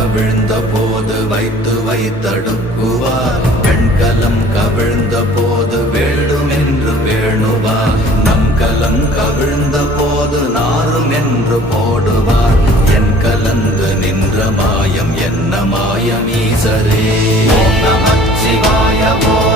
கவிழ்ந்த போது வைத்து வைத்தடுக்குவார். பெண்கலம் கவிழ்ந்த போது வேண்டுமென்று வேணுவார். நம் கலம் கவிழ்ந்த போது நாரும் என்று போடுவார். என் கலந்து நின்ற மாயம் என்ன மாயம் ஈசரே. ஓம் நமச்சிவாய.